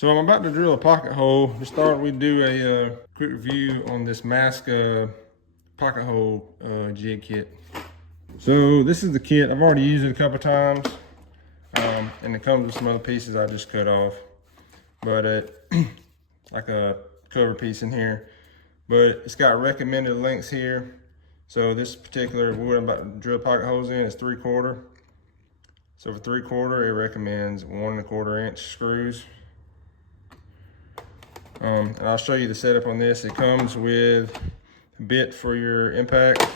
So I'm about to drill a pocket hole. To start, we do a quick review on this Masca pocket hole jig kit. So this is the kit. I've already used it a couple times, and it comes with some other pieces I just cut off, but like a cover piece in here. But it's got recommended lengths here. So this particular wood I'm about to drill pocket holes in is 3/4. So for 3/4, it recommends 1 1/4 inch screws. And I'll show you the setup on this. It comes with a bit for your impact,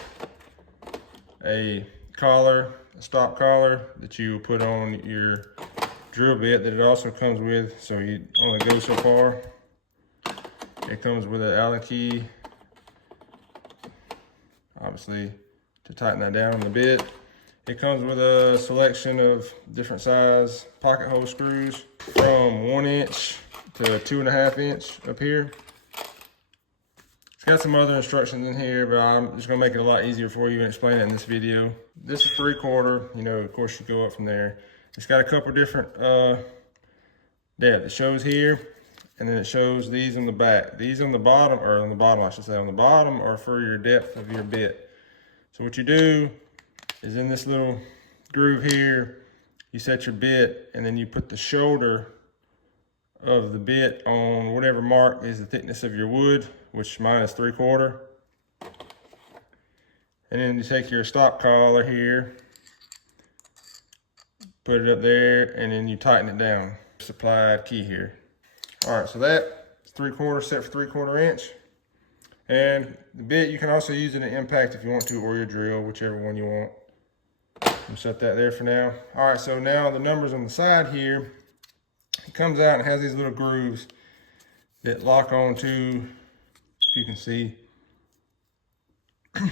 a collar, a stop collar that you put on your drill bit that it also comes with, so you only go so far. It comes with an Allen key, obviously, to tighten that down on the bit. It comes with a selection of different size pocket hole screws from 1 inch to 2.5 inch up here. It's got some other instructions in here, but I'm just gonna make it a lot easier for you and explain it in this video. This is 3/4, you know, of course you go up from there. It's got a couple different depth. It shows here, and then it shows these on the back. These on the bottom, or on the bottom I should say, on the bottom are for your depth of your bit. So what you do is in this little groove here, you set your bit, and then you put the shoulder of the bit on whatever mark is the thickness of your wood, which mine is 3/4. And then you take your stop collar here, put it up there, and then you tighten it down. Supplied key here. All right, so that's 3/4 set for 3/4 inch. And the bit, you can also use it in impact if you want to, or your drill, whichever one you want. I'll set that there for now. All right, so now the numbers on the side here, it comes out and has these little grooves that lock on to, if you can see. I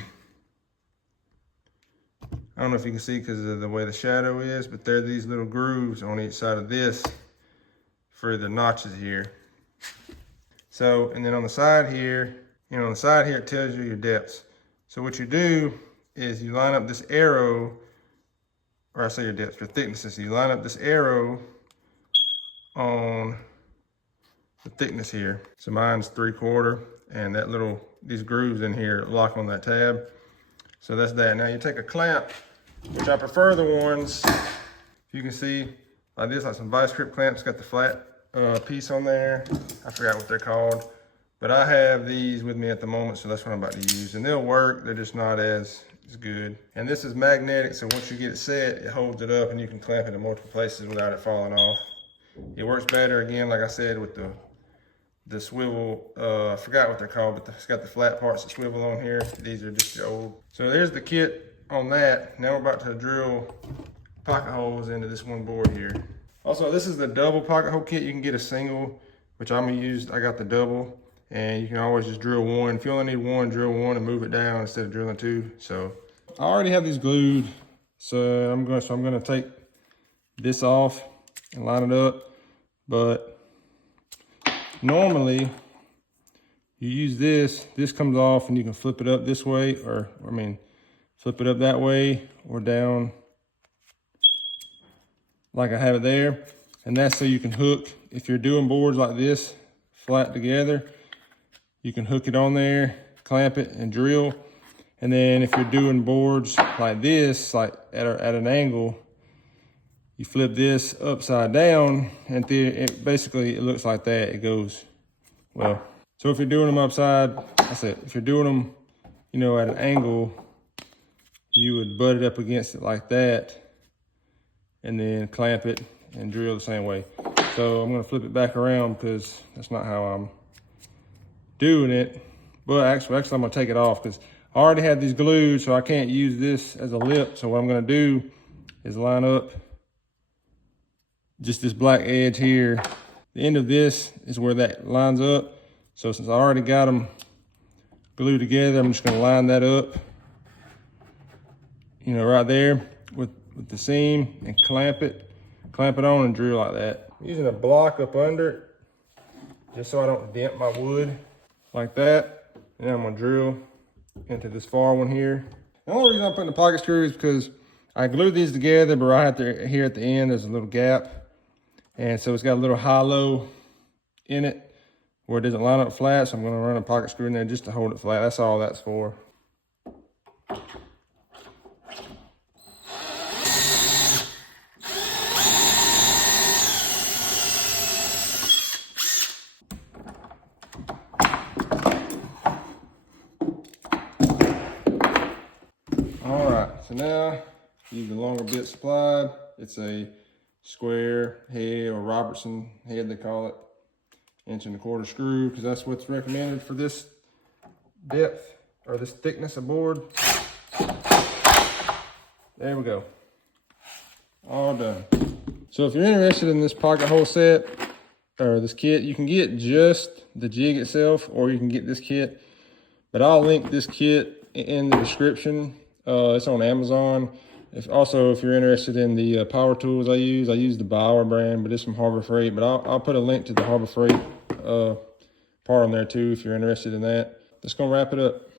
don't know if you can see because of the way the shadow is, but there are these little grooves on each side of this for the notches here. So, and then on the side here, you know, on the side here, it tells you your depths. So what you do is you line up this arrow, or I say your depths, your thicknesses. You line up this arrow on the thickness here. So mine's 3/4, and that these grooves in here lock on that tab. So that's that. Now you take a clamp, which I prefer the ones, you can see, like this, like some vice grip clamps, got the flat piece on there. I forgot what they're called, but I have these with me at the moment, so that's what I'm about to use. And they'll work, they're just not as good. And this is magnetic, so once you get it set, it holds it up and you can clamp it in multiple places without it falling off. It works better, again, like I said, with the swivel. I forgot what they're called, but it's got the flat parts that swivel on here. These are just the old. So there's the kit on that. Now we're about to drill pocket holes into this one board here. Also, this is the double pocket hole kit. You can get a single, which I'm gonna use. I got the double, and you can always just drill one. If you only need one, drill one and move it down instead of drilling two. So I already have these glued, so I'm gonna take this off and line it up. But normally you use this comes off and you can flip it up this way, or I mean flip it up that way or down like I have it there. And that's so you can hook, if you're doing boards like this flat together, you can hook it on there, clamp it and drill. And then if you're doing boards like this, like at an angle, you flip this upside down, and basically it looks like that. It goes, well, so if you're doing them upside, if you're doing them, you know, at an angle, you would butt it up against it like that, and then clamp it and drill the same way. So I'm gonna flip it back around because that's not how I'm doing it. But actually I'm gonna take it off because I already had these glued, so I can't use this as a lip. So what I'm gonna do is line up just this black edge here. The end of this is where that lines up. So since I already got them glued together, I'm just gonna line that up, you know, right there with the seam, and clamp it on and drill like that. I'm using a block up under it, just so I don't dent my wood like that. And then I'm gonna drill into this far one here. The only reason I'm putting the pocket screw is because I glued these together, but right here at the end, there's a little gap. And so it's got a little hollow in it where it doesn't line up flat. So I'm gonna run a pocket screw in there just to hold it flat. That's all that's for. All right, so now use the longer bit supplied. It's a square head, or Robertson head they call it, 1.25" screw, because that's what's recommended for this depth or this thickness of board. There we go, all done. So if you're interested in this pocket hole set or this kit, you can get just the jig itself, or you can get this kit, but I'll link this kit in the description. It's on Amazon. If you're interested in the power tools I use the Bauer brand, but it's from Harbor Freight. But I'll put a link to the Harbor Freight part on there too if you're interested in that. That's gonna wrap it up.